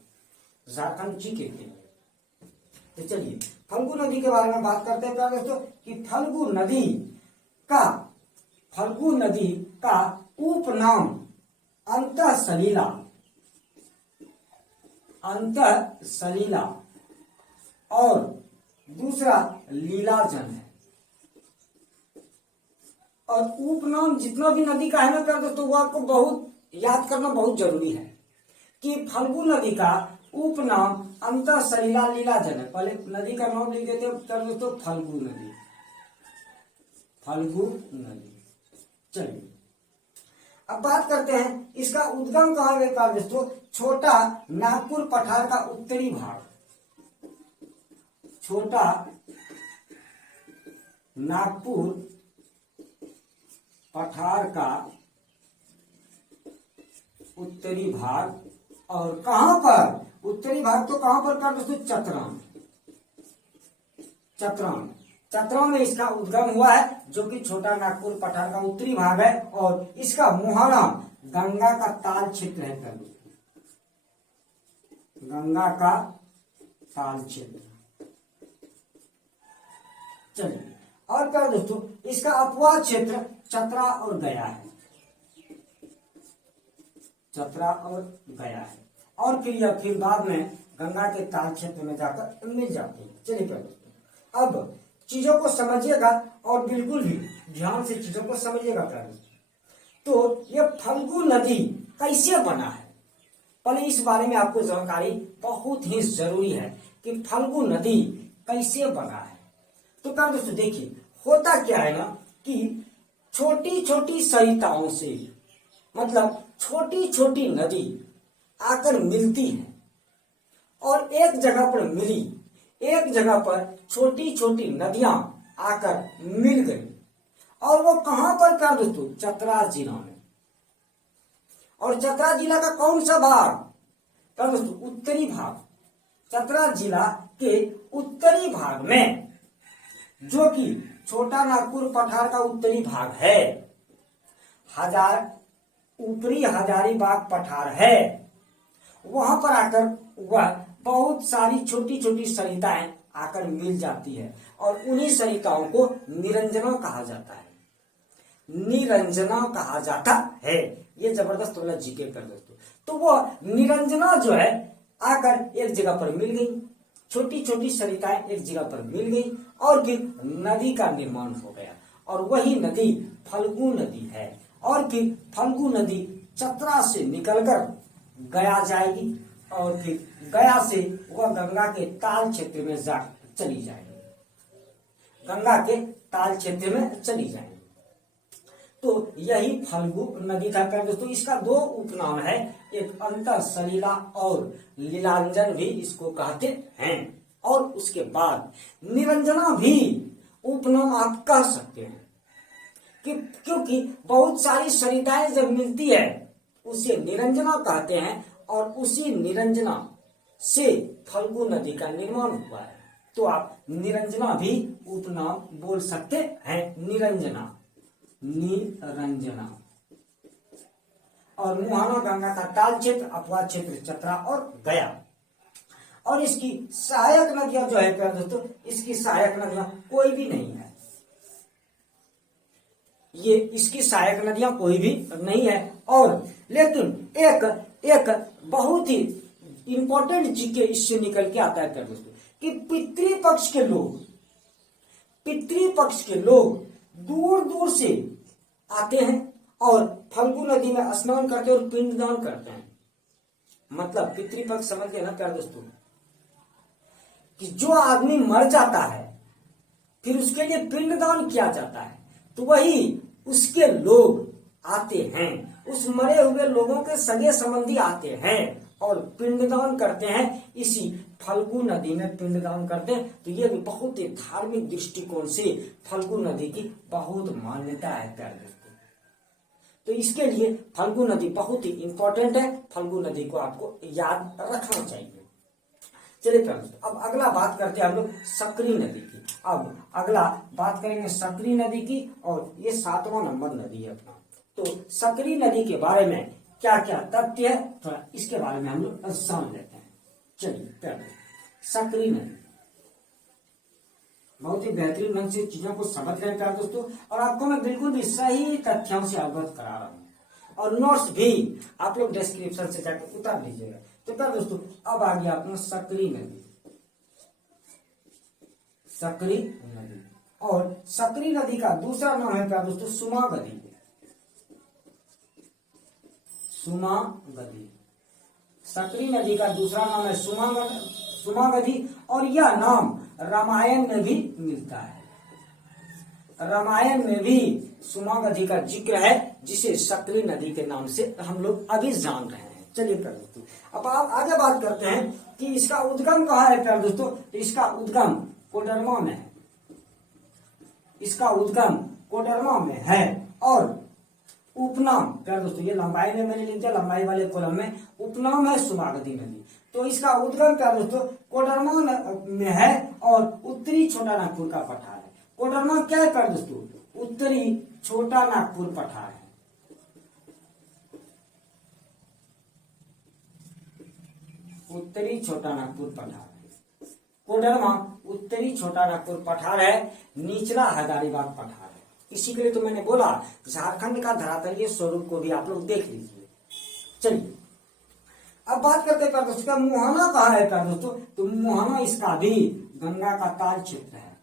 झारखंड जी के लिए। तो चलिए फल्गु नदी के बारे में बात करते हैं प्यारे दोस्तों कि फल्गु नदी का उपनाम अंतःसलिला और दूसरा लीलाजन है। और उपनाम जितना भी नदी का है ना प्यारे दोस्तों वो आपको बहुत याद करना बहुत जरूरी है कि फल्गु नदी का उपनाम अंतःसलिला लीलाजन है। पहले नदी का नाम लिख देते हैं प्यारे दोस्तों फल्गु नदी। चलिए अब बात करते हैं इसका उद्गम कहाँ है प्यारे दोस्तों। छोटा नागपुर पठार का उत्तरी भाग, छोटा नागपुर पठार का उत्तरी भाग। और कहां पर उत्तरी भाग, तो कहां पर कर दोस्तों चतरा में इसका उद्गम हुआ है, जो कि छोटा नागपुर पठार का उत्तरी भाग है। और इसका मुहारम गंगा का ताल क्षेत्र है कर दोस्तों, गंगा का ताल क्षेत्र। चलिए और कर दोस्तों इसका अपवाद क्षेत्र चतरा और गया है, चतरा और गया है। और फिर यह फिर बाद में गंगा के ताल क्षेत्र में जाकर मिल जाती है। चलिए प्यारे दोस्तों अब चीजों को समझिएगा और बिल्कुल भी ध्यान से चीजों को समझिएगा प्यारे दोस्तों। तो यह फल्गु नदी कैसे बना है, पहले इस बारे में आपको जानकारी बहुत ही जरूरी है कि फल्गु नदी कैसे बना है। तो प्यारे दोस्तों देखिए होता क्या है ना कि छोटी छोटी सरिताओं से, मतलब छोटी छोटी नदी आकर मिलती है और एक जगह पर मिली, एक जगह पर छोटी छोटी नदियां आकर मिल गई। और वो कहां पर प्यारे दोस्तों चतरा जिला में। और चतरा जिला का कौन सा भाग प्यारे दोस्तों उत्तरी भाग, चतरा जिला के उत्तरी भाग में, जो कि छोटा नागपुर पठार का उत्तरी भाग है, ऊपरी हजारीबाग पठार है, वहां पर आकर वह बहुत सारी छोटी छोटी सरिताएं आकर मिल जाती है। और उन्हीं सरिताओं को निरंजना कहा जाता है, निरंजना कहा जाता है। ये जबरदस्त वाला जीके कर दोस्तों। तो वो निरंजना जो है आकर एक जगह पर मिल गई, छोटी छोटी सरिताएं एक जगह पर मिल गई और फिर नदी का निर्माण हो गया। और वही नदी फल्गु नदी है। और फिर फल्गु नदी चतरा से निकलकर गया जाएगी और फिर गया से वह गंगा के ताल क्षेत्र में चली जाएगी, गंगा के ताल क्षेत्र में चली जाएगी। तो यही फल्गु नदी था प्यारे दोस्तों। इसका दो उपनाम है, एक अंतःसलिला और लीलांजन भी इसको कहते हैं। और उसके बाद निरंजना भी उपनाम आप कह सकते हैं क्योंकि बहुत सारी सरिताएं जब मिलती है उसे निरंजना कहते हैं। और उसी निरंजना से फल्गु नदी का निर्माण हुआ है। तो आप निरंजना भी उपनाम बोल सकते हैं, निरंजना। और मुहाना गंगा का ताल क्षेत्र, अपवाद क्षेत्र चतरा और गया। और इसकी सहायक नदियां जो है प्यारे दोस्तों, इसकी सहायक नदियां कोई भी नहीं है, ये इसकी सहायक नदियां कोई भी नहीं है। और लेकिन एक बहुत ही इंपॉर्टेंट जीके इससे निकल के आता है प्यारे दोस्तों कि पितृपक्ष के लोग दूर दूर से आते हैं और फल्गु नदी में स्नान करते हैं और पिंडदान करते हैं। मतलब पितृपक्ष समझ गए ना प्यारे दोस्तों कि जो आदमी मर जाता है फिर उसके लिए पिंडदान किया जाता है, तो वही उसके लोग आते हैं उस मरे हुए लोगों के सगे संबंधी आते हैं और पिंडदान करते हैं, इसी फल्गु नदी में पिंडदान करते हैं। तो ये भी बहुत ही धार्मिक दृष्टिकोण से फल्गु नदी की बहुत मान्यता है प्यारे दोस्तों। तो इसके लिए फल्गु नदी बहुत ही इंपॉर्टेंट है, फल्गु नदी को आपको याद रखना चाहिए। चलिए प्यारे दोस्तों, अब अगला बात करते हैं हम लोग सकरी नदी की। अब अगला बात करेंगे सकरी नदी की, और ये 7वां नंबर नदी है अपना। तो सकरी नदी के बारे में क्या क्या तथ्य है, थोड़ा इसके बारे में हम लोग जान लेते हैं। चलिए प्यारे, सकरी नदी बहुत ही बेहतरीन ढंग से चीजों को समझ रहे हैं प्यारे दोस्तों, और आपको मैं बिल्कुल भी सही तथ्यों से अवगत करा रहा हूँ, और नोट्स भी आप लोग डिस्क्रिप्शन से जाकर उतार लीजिएगा। तो प्यारे दोस्तों, अब आ गया अपना सकरी नदी। सकरी नदी, और सकरी नदी का दूसरा नाम है प्यारे दोस्तों सुमागधी। सुमागधी, सकरी नदी का दूसरा नाम है सुमागधी, और यह नाम रामायण में भी मिलता है। रामायण में भी सुमागधी का जिक्र है, जिसे सकरी नदी के नाम से हम लोग अभी जान रहे हैं। चलिए प्यारे दोस्तों, अब आप आगे बात करते हैं कि इसका उद्गम कहाँ है प्यारे दोस्तों। तो इसका उद्गम कोडरमा में है। इसका उद्गम कोडरमा में है, और उपनाम प्यारे दोस्तों, ये लंबाई में मैंने लिख दिया, लंबाई वाले कॉलम में उपनाम है सुमागधी नदी। तो इसका उद्गम प्यारे दोस्तों कोडरमा में है, और उत्तरी छोटा नागपुर का पठार है। कोडरमा क्या है प्यारे दोस्तों, उत्तरी छोटा नागपुर पठार है। उत्तरी छोटा नागपुर पठार है। कोडरमा उत्तरी छोटा नागपुर पठार है, निचला हजारीबाग पठार है। इसी के लिए तो मैंने बोला झारखंड का धरातलीय स्वरूप को भी आप लोग देख लीजिए। चलिए अब बात करते हैं दोस्तों, मुहाना कहाँ है प्यारे दोस्तों। तो मुहाना इसका भी गंगा का ताल क्षेत्र है।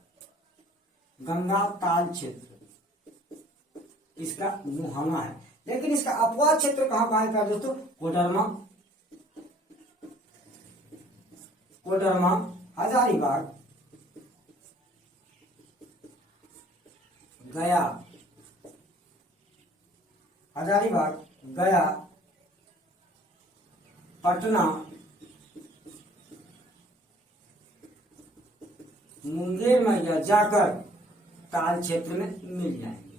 गंगा ताल क्षेत्र इसका मुहाना है, लेकिन इसका अपवाद क्षेत्र कहाँ है प्यारे दोस्तों। कोडरमा, कोडरमा, हजारीबाग, गया, हजारीबाग, गया, पटना, मुंगेर में या जाकर ताल क्षेत्र में मिल जाएंगे।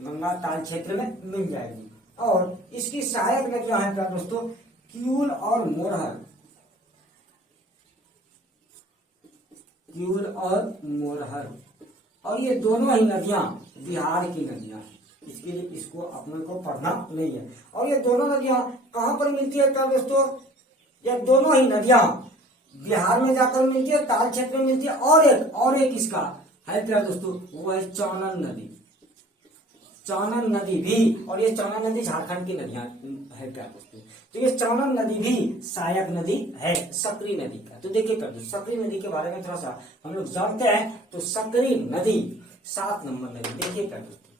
गंगा ताल क्षेत्र में मिल जाएगी, और इसकी सहायक नदियां हैं क्या दोस्तों, क्यूल और मोरहर। क्यूल और मोरहर, और ये दोनों ही नदियां बिहार की नदियां हैं, इसके लिए इसको अपने को पढ़ना नहीं है। और ये दोनों नदियां कहां पर मिलती है क्या दोस्तों, ये दोनों ही नदियां बिहार में जाकर मिलती है, ताल क्षेत्र में मिलती है। और एक इसका है क्या दोस्तों, वो है चौनन नदी। चौनन नदी भी, और ये चौनन नदी झारखंड की नदियां है क्या दोस्तों। तो ये चौनन नदी भी सहायक नदी है सकरी नदी का। तो देखिए क्या दोस्तों, सकरी नदी के बारे में थोड़ा सा हम लोग जानते हैं। तो सकरी नदी 7 नंबर नदी। देखिए क्या दोस्तों,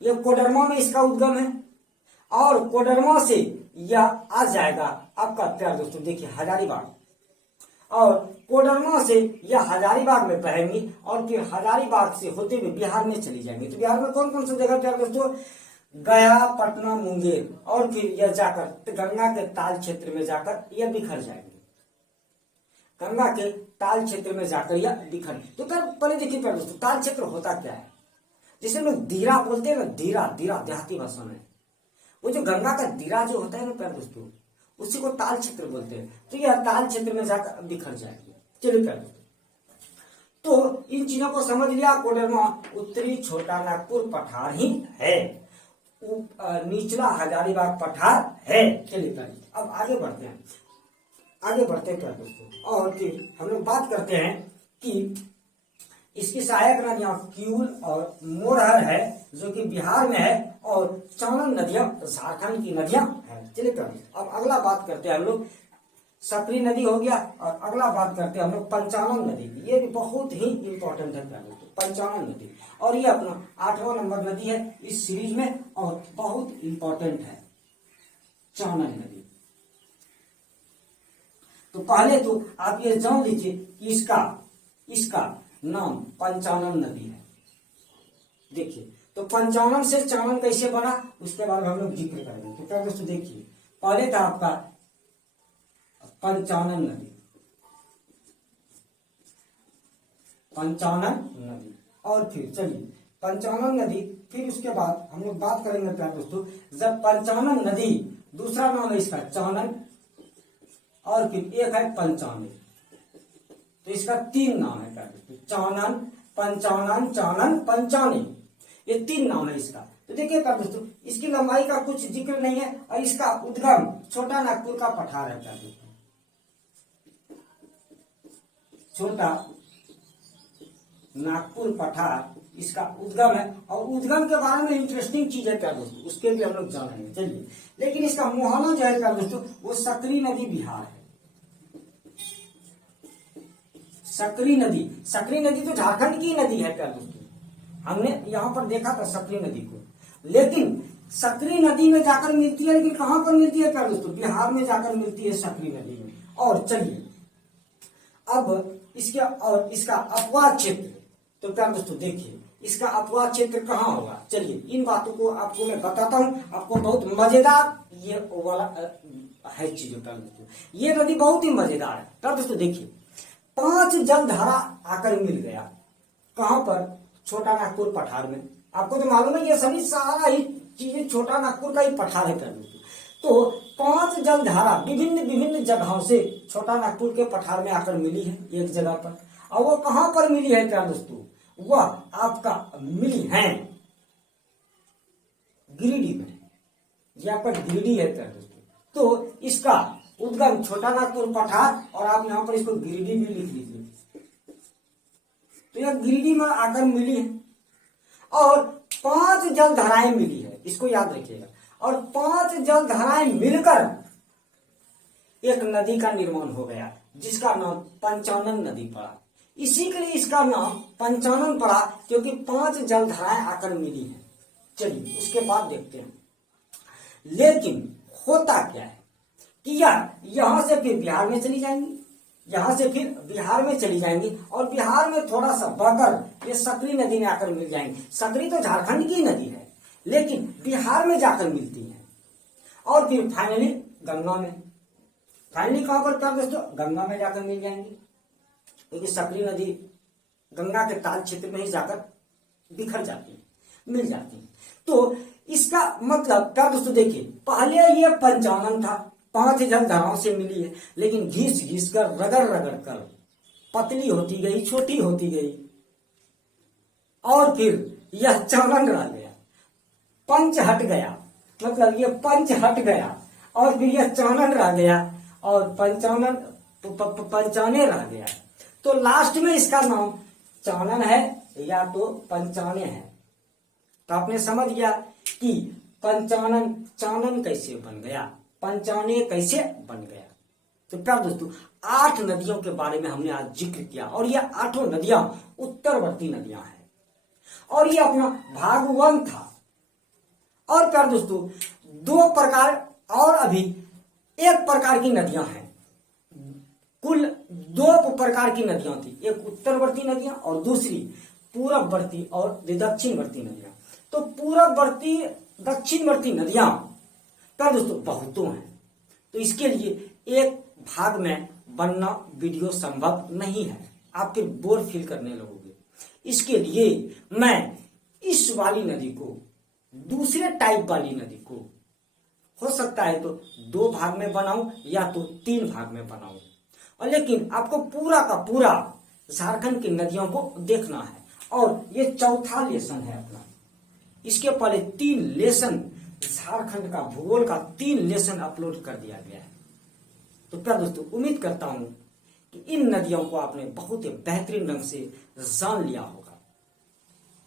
ये कोडरमा में इसका उद्गम है, और कोडरमा से यह आ जाएगा आपका प्यार दोस्तों, देखिए हजारीबाग, और कोडरमा से यह हजारीबाग में बहेंगी, और फिर हजारीबाग से होते हुए बिहार में चली जाएंगी। तो बिहार में कौन कौन सी जगह प्यार दोस्तों, गया, पटना, मुंगेर, और फिर यह जाकर गंगा के ताल क्षेत्र में जाकर यह बिखर जाएंगे। गंगा के ताल क्षेत्र में जाकर यह बिखर। तो पहले देखिए प्यार दोस्तों, ताल क्षेत्र होता क्या है, जिसे लोग दीरा बोलते हैं ना, दीरा देहाती भाषा में, वो जो गंगा का दीरा जो होता है ना प्यार दोस्तों, उसी को ताल क्षेत्र बोलते हैं। तो यह ताल क्षेत्र में जाकर बिखर जाएगी। चलिए प्यार दोस्तों, तो इन चीजों को समझ लिया। कोडरमा उत्तरी छोटा नागपुर पठार ही है, निचला हजारीबाग पठार है। चलिए प्यार, अब आगे बढ़ते हैं प्यार दोस्तों, और फिर हम लोग बात करते हैं कि इसकी सहायक नदियां क्यूल और मोरहर है, जो कि बिहार में है, और चौनन नदियां झारखंड की नदियां हैं। चलिए प्यार, अब अगला बात करते हैं हम लोग, सकरी नदी हो गया, और अगला बात करते हैं हम लोग पंचानन नदी की। ये भी बहुत ही इंपॉर्टेंट है प्यार दोस्तों, पंचानन नदी, और ये अपना 8वां नंबर नदी है इस सीरीज में, और बहुत इंपॉर्टेंट है चानन नदी। तो पहले तो आप ये जान लीजिए कि इसका नाम पंचानन नदी है। देखिए, तो पंचानन से चानन कैसे बना उसके बारे में हम लोग जिक्र करेंगे। तो क्या दोस्तों देखिए, पहले था आपका पंचानन नदी, पंचानन नदी, और फिर चलिए पंचानन नदी, फिर उसके बाद हम लोग बात करेंगे प्यारे दोस्तों, जब पंचानन नदी, दूसरा नाम है इसका चानन, और फिर एक है पंचाने। तो इसका 3 नाम है प्यारे दोस्तों, चानन, पंचानन, चानन, पंचाने, ये 3 नाम है इसका। तो देखिए प्यारे दोस्तों, इसकी लंबाई का कुछ जिक्र नहीं है, और इसका उद्गम छोटा नागपुर का पठार है प्यारे दोस्तों, छोटा नागपुर पठार इसका उद्गम है। और उद्गम के बारे में इंटरेस्टिंग चीज है प्यारे दोस्तों, उसके भी हम लोग जानेंगे। चलिए, लेकिन इसका मुहाना जो है प्यारे दोस्तों, वो सकरी नदी बिहार है। सकरी नदी तो झारखंड की नदी है प्यारे दोस्तों, हमने यहां पर देखा था सकरी नदी को, लेकिन सकरी नदी में जाकर मिलती है, लेकिन कहां पर मिलती है प्यारे दोस्तों, बिहार में जाकर मिलती है सकरी नदी में। और चलिए अब इसका अपवाद क्षेत्र, तो प्यारे दोस्तों देखिए इसका अपवाद क्षेत्र कहाँ होगा। चलिए इन बातों को आपको मैं बताता हूँ, आपको बहुत मजेदार ये वाला है चीज प्यारे दोस्तों, ये नदी बहुत ही मजेदार है प्यारे दोस्तों। देखिए 5 जलधारा आकर मिल गया, कहां पर, छोटा नागपुर पठार में। आपको तो मालूम है ये सभी सारा ही चीजें छोटा नागपुर का ही पठार है प्यारे दोस्तों। तो 5 जलधारा विभिन्न जगहों से छोटा नागपुर के पठार में आकर मिली है एक जगह पर। और वो कहां पर मिली है प्यारे दोस्तों, वह आपका मिली है गिरिडीह में, यहाँ पर गिरिडीह है प्यारे दोस्तों। तो इसका उद्गम छोटा नागपुर पठार, और आप यहाँ पर इसको गिरिडीह भी लिख लीजिए। तो यह गिरिडीह में आकर मिली है, और 5 जलधाराएं मिली है, इसको याद रखिएगा। और 5 जलधाराएं मिलकर एक नदी का निर्माण हो गया, जिसका नाम पंचानन नदी पड़ा। इसी के लिए इसका नाम पंचानन पड़ा, क्योंकि 5 जलधाराएं आकर मिली हैं। चलिए उसके बाद देखते हैं, लेकिन होता क्या है कि यार यहां से फिर बिहार में चली जाएंगी, यहां से फिर बिहार में चली जाएंगी, और बिहार में थोड़ा सा बढ़कर ये सकरी नदी में आकर मिल जाएंगी। सकरी तो झारखंड की नदी है, लेकिन बिहार में जाकर मिलती है, और फिर फाइनली गंगा में, फाइनली कहां पर प्यारे दोस्तों, गंगा में जाकर मिल जाएंगी, क्योंकि सकरी नदी गंगा के ताल क्षेत्र में ही जाकर बिखर जाती है, मिल जाती है। तो इसका मतलब प्यारे दोस्तों देखिए, पहले ये पंचानन था, 5 जलधाराओं से मिली है, लेकिन घिस कर रगड़ कर पतली होती गई, छोटी होती गई, और फिर यह चानन रह गया, पंच हट गया, मतलब ये पंच हट गया, और फिर यह चानन रह गया, और पंचाने रह गया। तो लास्ट में इसका नाम चानन है या तो पंचाने है। तो आपने समझ गया कि पंचानन चानन कैसे बन गया, पंचाने कैसे बन गया। तो प्यारे दोस्तों 8 नदियों के बारे में हमने आज जिक्र किया, और ये 8 नदियां उत्तरवर्ती नदियां हैं, और ये अपना भाग 1 था। और प्यारे दोस्तों 2 प्रकार और अभी 1 प्रकार की नदियां हैं, कुल 2 प्रकार की नदियां थी, एक उत्तरवर्ती नदियां और दूसरी पूरबवर्ती और दक्षिणवर्ती नदियां। तो पूरबवर्ती दक्षिणवर्ती नदियां प्यारे दोस्तों बहुतों हैं, तो इसके लिए एक भाग में बनना वीडियो संभव नहीं है, आप फिर बोर फील करने लगोगे। इसके लिए मैं इस वाली नदी को, दूसरे टाइप वाली नदी को, हो सकता है तो 2 भाग में बनाऊं या तो 3 भाग में बनाऊं, और लेकिन आपको पूरा का पूरा झारखंड की नदियों को देखना है। और ये चौथा लेसन है अपना, इसके पहले 3 लेसन झारखंड का भूगोल का 3 लेसन अपलोड कर दिया गया है। तो प्यारे दोस्तों उम्मीद करता हूं कि इन नदियों को आपने बहुत ही बेहतरीन ढंग से जान लिया होगा,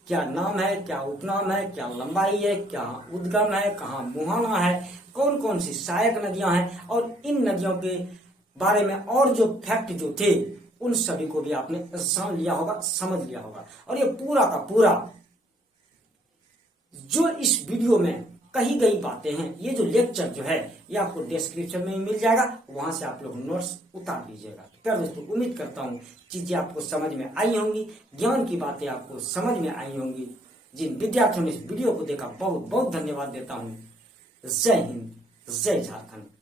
क्या नाम है, क्या उपनाम है, क्या लंबाई है, क्या उद्गम है, कहाँ मुहाना है, कौन कौन सी सहायक नदियां हैं, और इन नदियों के बारे में और जो फैक्ट जो थे उन सभी को भी आपने जान लिया होगा, समझ लिया होगा। और ये पूरा का पूरा जो इस वीडियो में कही गई बातें हैं, ये जो लेक्चर जो है ये आपको डिस्क्रिप्शन में मिल जाएगा, वहां से आप लोग नोट्स उतार लीजिएगा। तो दोस्तों उम्मीद करता हूँ चीजें आपको समझ में आई होंगी, ज्ञान की बातें आपको समझ में आई होंगी। जिन विद्यार्थियों ने इस वीडियो को देखा बहुत बहुत धन्यवाद देता हूँ। जय हिंद, जय झारखंड।